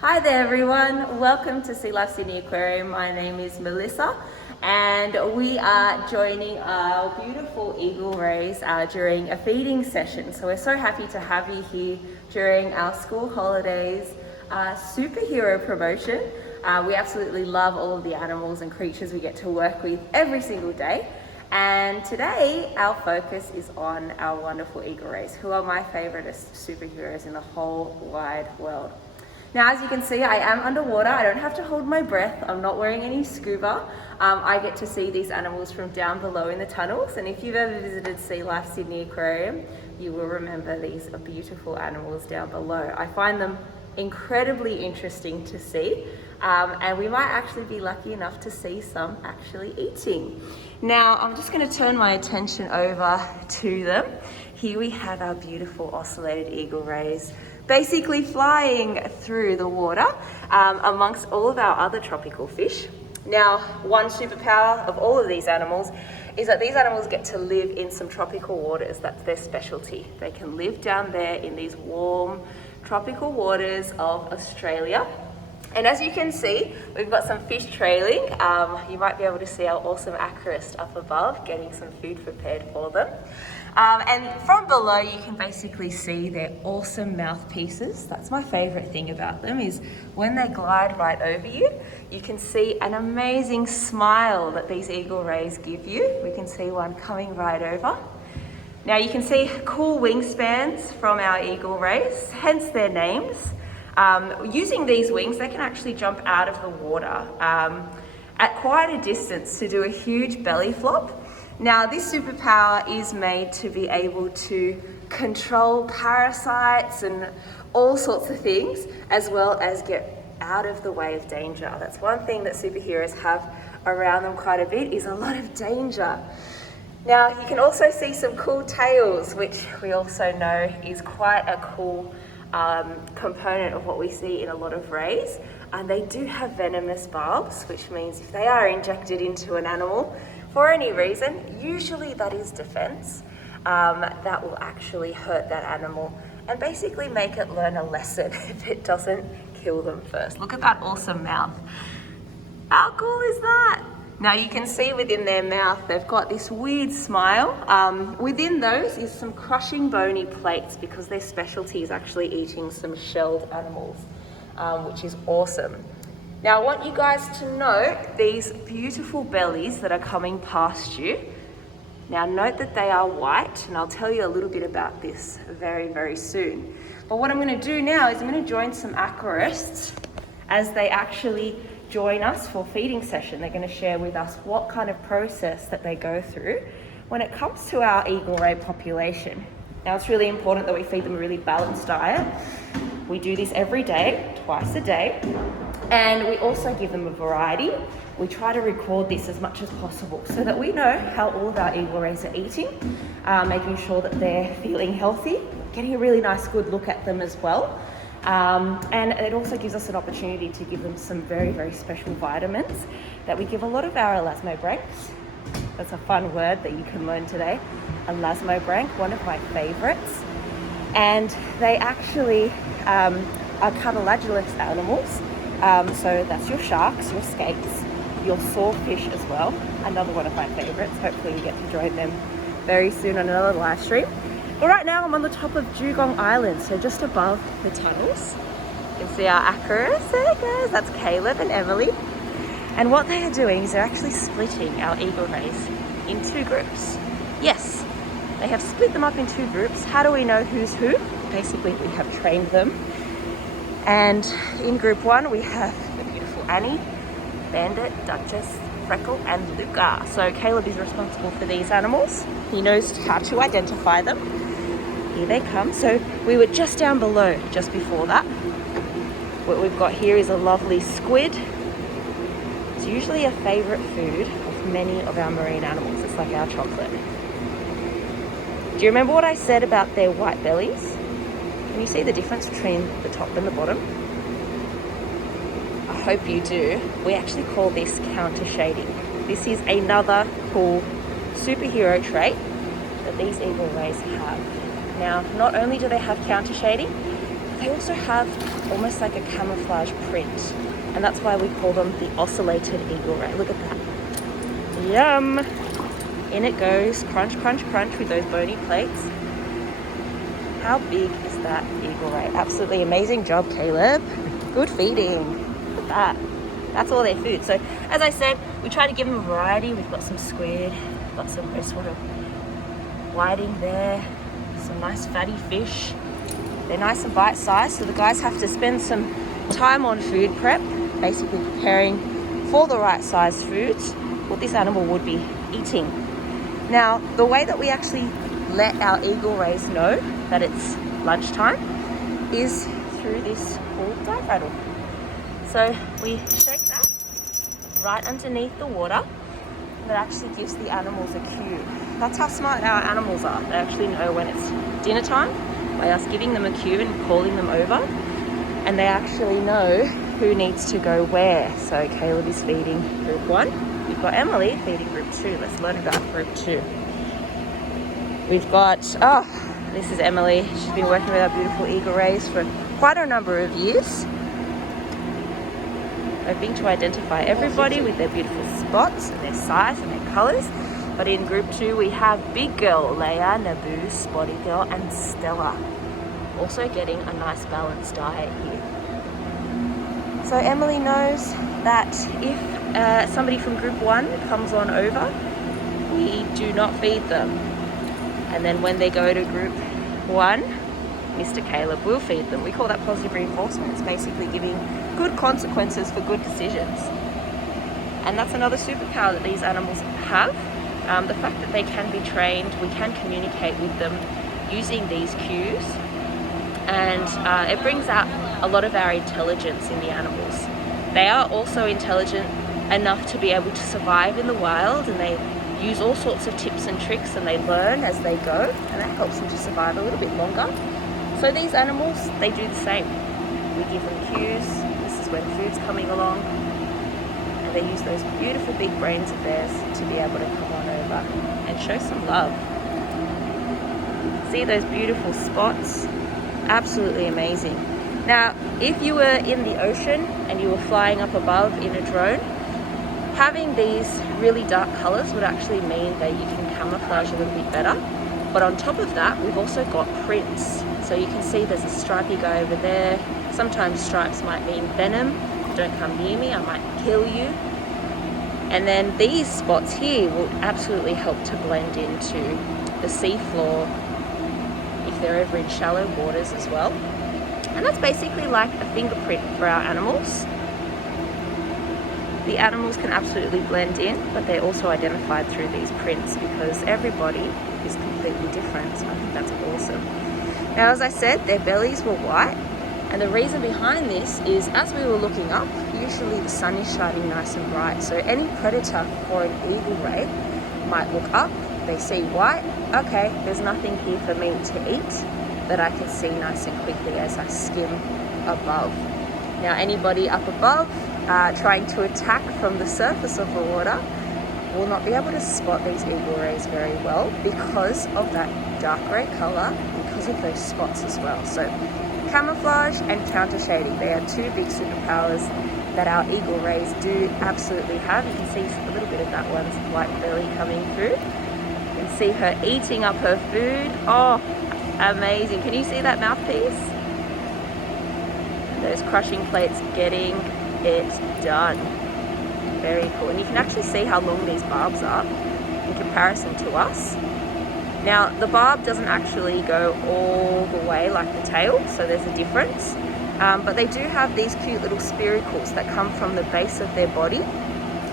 Hi there everyone, welcome to Sea Life Sydney Aquarium. My name is Melissa and we are joining our beautiful eagle rays during a feeding session. So we're so happy to have you here during our school holidays superhero promotion. We absolutely love all of the animals and creatures we get to work with every single day. And today our focus is on our wonderful eagle rays, who are my favoriteest superheroes in the whole wide world. Now, as you can see, I am underwater. I don't have to hold my breath. I'm not wearing any scuba. I get to see these animals from down below in the tunnels. And if you've ever visited Sea Life Sydney Aquarium, you will remember these beautiful animals down below. I find them incredibly interesting to see. And we might actually be lucky enough to see some actually eating. Now, I'm just going to turn my attention over to them. Here we have our beautiful ocellated eagle rays, basically flying through the water amongst all of our other tropical fish. Now, one superpower of all of these animals is that these animals get to live in some tropical waters. That's their specialty. They can live down there in these warm tropical waters of Australia. And as you can see, we've got some fish trailing. You might be able to see our awesome aquarist up above getting some food prepared for them. And from below, you can basically see their awesome mouthpieces. That's my favorite thing about them, is when they glide right over you, you can see an amazing smile that these eagle rays give you. We can see one coming right over. Now you can see cool wingspans from our eagle rays, hence their names. Using these wings, they can actually jump out of the water at quite a distance to do a huge belly flop. Now, this superpower is made to be able to control parasites and all sorts of things, as well as get out of the way of danger. That's one thing that superheroes have around them quite a bit, is a lot of danger. Now, you can also see some cool tails, which we also know is quite a cool component of what we see in a lot of rays. And they do have venomous bulbs, which means if they are injected into an animal for any reason, usually that is defense, that will actually hurt that animal and basically make it learn a lesson if it doesn't kill them first. Look at that awesome mouth. How cool is that? Now you can see within their mouth, they've got this weird smile. Within those is some crushing bony plates, because their specialty is actually eating some shelled animals, which is awesome. Now I want you guys to note these beautiful bellies that are coming past you. Now note that they are white, and I'll tell you a little bit about this very, very soon. But what I'm going to do now is I'm going to join some aquarists as they actually join us for feeding session. They're going to share with us what kind of process that they go through when it comes to our eagle ray population. Now it's really important that we feed them a really balanced diet. We do this every day, twice a day, and we also give them a variety. We try to record this as much as possible so that we know how all of our eagle rays are eating, making sure that they're feeling healthy, getting a really nice good look at them as well. And it also gives us an opportunity to give them some very, very special vitamins that we give a lot of our elasmobranchs. That's a fun word that you can learn today. Elasmobranch, one of my favorites. And they actually are cartilaginous animals. So that's your sharks, your skates, your sawfish as well. Another one of my favorites. Hopefully we get to join them very soon on another live stream. But right now I'm on the top of Dugong Island, so just above the tunnels. You can see our aquarists. There guys, that's Caleb and Emily. And what they are doing is they're actually splitting our eagle rays in two groups. Yes, they have split them up in two groups. How do we know who's who? Basically, we have trained them. And in group one, we have the beautiful Annie, Bandit, Duchess, Freckle, and Luca. So Caleb is responsible for these animals. He knows how to identify them. Here they come. So we were just down below just before that. What we've got here is a lovely squid. It's usually a favorite food of many of our marine animals. It's like our chocolate. Do you remember what I said about their white bellies? Can you see the difference between the top and the bottom? I hope you do. We actually call this counter shading. This is another cool superhero trait that these eagle rays have. Now, not only do they have counter shading, they also have almost like a camouflage print, and that's why we call them the ocellated eagle ray. Look at that. Yum! In it goes, crunch, crunch, crunch with those bony plates. How big is that eagle ray? Absolutely amazing job, Caleb. Good feeding. Look at that. That's all their food. So as I said, we try to give them a variety. We've got some squid, we've got some freshwater whiting there, some nice fatty fish. They're nice and bite-sized, so the guys have to spend some time on food prep, basically preparing for the right size foods, what this animal would be eating. Now, the way that we actually let our eagle rays know that it's lunchtime is through this called dive rattle. So we shake that right underneath the water, and that actually gives the animals a cue. That's how smart our animals are. They actually know when it's dinner time by us giving them a cue and calling them over, and they actually know who needs to go where. So Caleb is feeding group 1. We've got Emily feeding group 2. Let's learn about group 2. We've got, this is Emily. She's been working with our beautiful eagle rays for quite a number of years, hoping to identify everybody with their beautiful spots and their size and their colours. But in group 2 we have Big Girl, Leia, Naboo, Spotty Girl and Stella. Also getting a nice balanced diet here. So Emily knows that if somebody from group 1 comes on over, we do not feed them. And then when they go to group 1, Mr. Caleb will feed them. We call that positive reinforcement. It's basically giving good consequences for good decisions. And that's another superpower that these animals have. The fact that they can be trained, we can communicate with them using these cues, and it brings out a lot of our intelligence in the animals. They are also intelligent enough to be able to survive in the wild, and they use all sorts of tips and tricks, and they learn as they go, and that helps them to survive a little bit longer. So these animals, they do the same. We give them cues. This is when food's coming along, and they use those beautiful big brains of theirs to be able to come on over and show some love. See those beautiful spots? Absolutely amazing. Now, if you were in the ocean and you were flying up above in a drone, having these really dark colors would actually mean that you can camouflage a little bit better. But on top of that, we've also got prints. So you can see there's a stripy guy over there. Sometimes stripes might mean venom. Don't come near me, I might kill you. And then these spots here will absolutely help to blend into the seafloor if they're ever in shallow waters as well. And that's basically like a fingerprint for our animals. The animals can absolutely blend in, but they're also identified through these prints because everybody is completely different. So I think that's awesome. Now, as I said, their bellies were white. And the reason behind this is as we were looking up, usually the sun is shining nice and bright. So any predator or an eagle ray might look up, they see white, okay, there's nothing here for me to eat that I can see nice and quickly as I skim above. Now anybody up above trying to attack from the surface of the water will not be able to spot these eagle rays very well because of that dark grey colour, because of those spots as well. So camouflage and counter shading, they are two big superpowers that our eagle rays do absolutely have. You can see a little bit of that one's white belly coming through. You can see her eating up her food. Oh, amazing. Can you see that mouthpiece? Those crushing plates getting it done. Very cool. And you can actually see how long these barbs are in comparison to us. Now, the barb doesn't actually go all the way like the tail, so there's a difference. But they do have these cute little spiracles that come from the base of their body.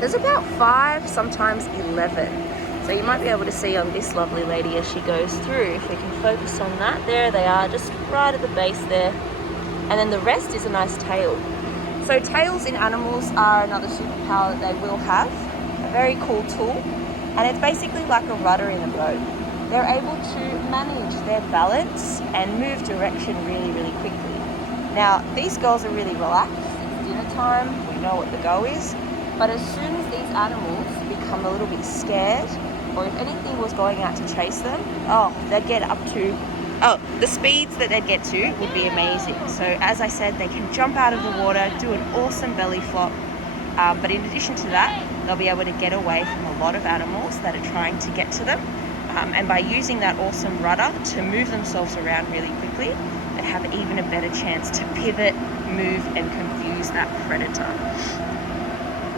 There's about 5, sometimes 11. So you might be able to see on this lovely lady as she goes through, if we can focus on that. There they are, just right at the base there. And then the rest is a nice tail. So tails in animals are another superpower that they will have. A very cool tool. And it's basically like a rudder in a boat. They're able to manage their balance and move direction really, really quickly. Now, these girls are really relaxed. It's dinner time, we know what the go is. But as soon as these animals become a little bit scared, or if anything was going out to chase them, oh, they'd get up to Oh, the speeds that they'd get to would be amazing. So as I said, they can jump out of the water, do an awesome belly flop. But in addition to that, they'll be able to get away from a lot of animals that are trying to get to them. And by using that awesome rudder to move themselves around really quickly, they have even a better chance to pivot, move, and confuse that predator.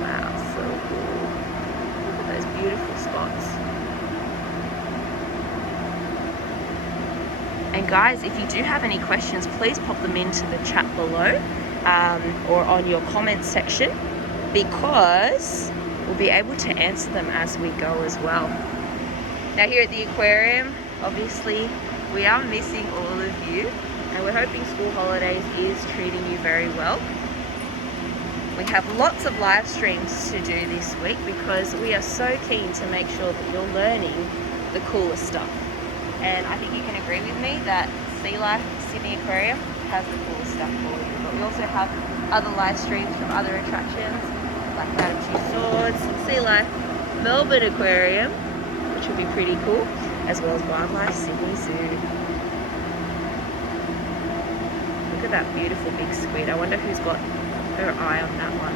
Wow, so cool. Look at those beautiful spots. And guys, if you do have any questions, please pop them into the chat below or on your comments section, because we'll be able to answer them as we go as well. Now here at the aquarium, obviously we are missing all of you, and we're hoping school holidays is treating you very well. We have lots of live streams to do this week because we are so keen to make sure that you're learning the coolest stuff. And I think you can agree with me that Sea Life Sydney Aquarium has the coolest stuff for you. But we also have other live streams from other attractions like Madame Tussauds, Sea Life Melbourne Aquarium, which will be pretty cool, as well as Wildlife Sydney Zoo. Look at that beautiful big squid. I wonder who's got her eye on that one.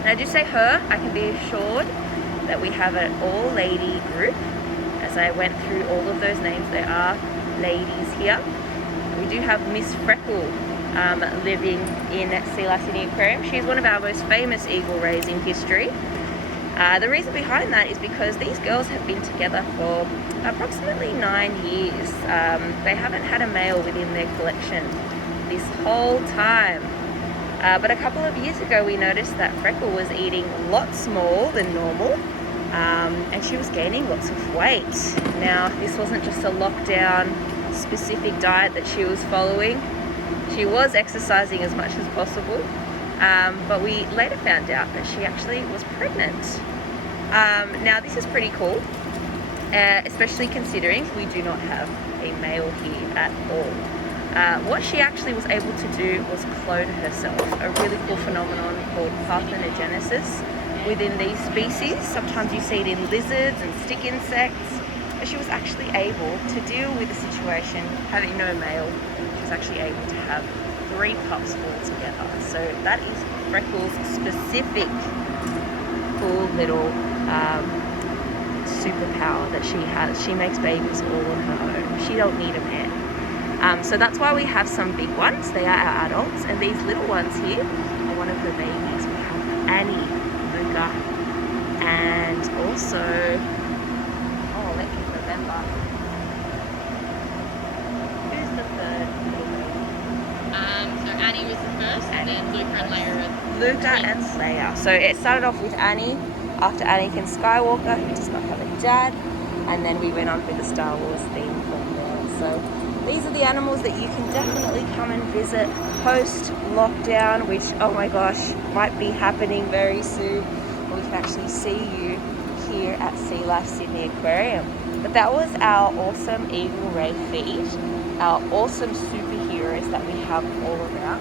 And I do say her, I can be assured that we have an all-lady group. As I went through all of those names, there are ladies here. We do have Miss Freckle living in Sea Life Sydney Aquarium. She's one of our most famous eagle rays in history. The reason behind that is because these girls have been together for approximately 9 years. They haven't had a male within their collection this whole time. But a couple of years ago we noticed that Freckle was eating lots more than normal, and she was gaining lots of weight. Now this wasn't just a lockdown specific diet that she was following. She was exercising as much as possible. But we later found out that she actually was pregnant. Now this is pretty cool, especially considering we do not have a male here at all. What she actually was able to do was clone herself, a really cool phenomenon called Parthenogenesis within these species. Sometimes you see it in lizards and stick insects. But she was actually able to deal with the situation, having no male. She was actually able to have 3 pups all together. So that is Freckle's specific cool little superpower that she has. She makes babies all on her own. She don't need a man. So that's why we have some big ones. They are our adults, and these little ones here are one of her babies. We have Annie, Luca, and also, oh, let me remember. Who's the third little baby? So Annie was the first, and then Luca and Leia are Luca and Leia. So it started off with Annie, after Anakin Skywalker, who does not have a dad, and then we went on with the Star Wars theme from there. So these are the animals that you can definitely come and visit post-lockdown, which, oh my gosh, might be happening very soon. We can actually see you here at Sea Life Sydney Aquarium. But that was our awesome eagle ray feed, our awesome superheroes that we have all around.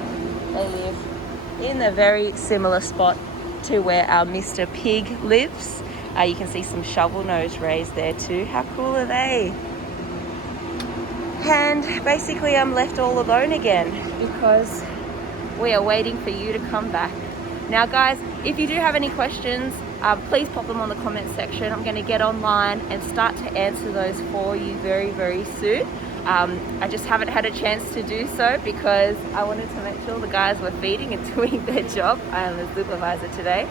They live in a very similar spot to where our Mr. Pig lives. You can see some shovel nose rays there too. How cool are they? And basically I'm left all alone again because we are waiting for you to come back. Now guys, if you do have any questions, please pop them on the comments section. I'm going to get online and start to answer those for you very, very soon. I just haven't had a chance to do so because I wanted to make sure the guys were feeding and doing their job. I am a supervisor today.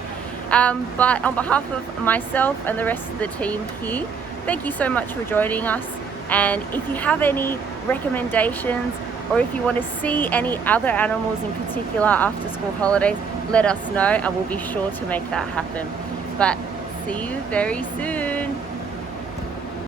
But on behalf of myself and the rest of the team here, thank you so much for joining us. And if you have any recommendations, or if you want to see any other animals in particular after school holidays, let us know and we'll be sure to make that happen. But see you very soon.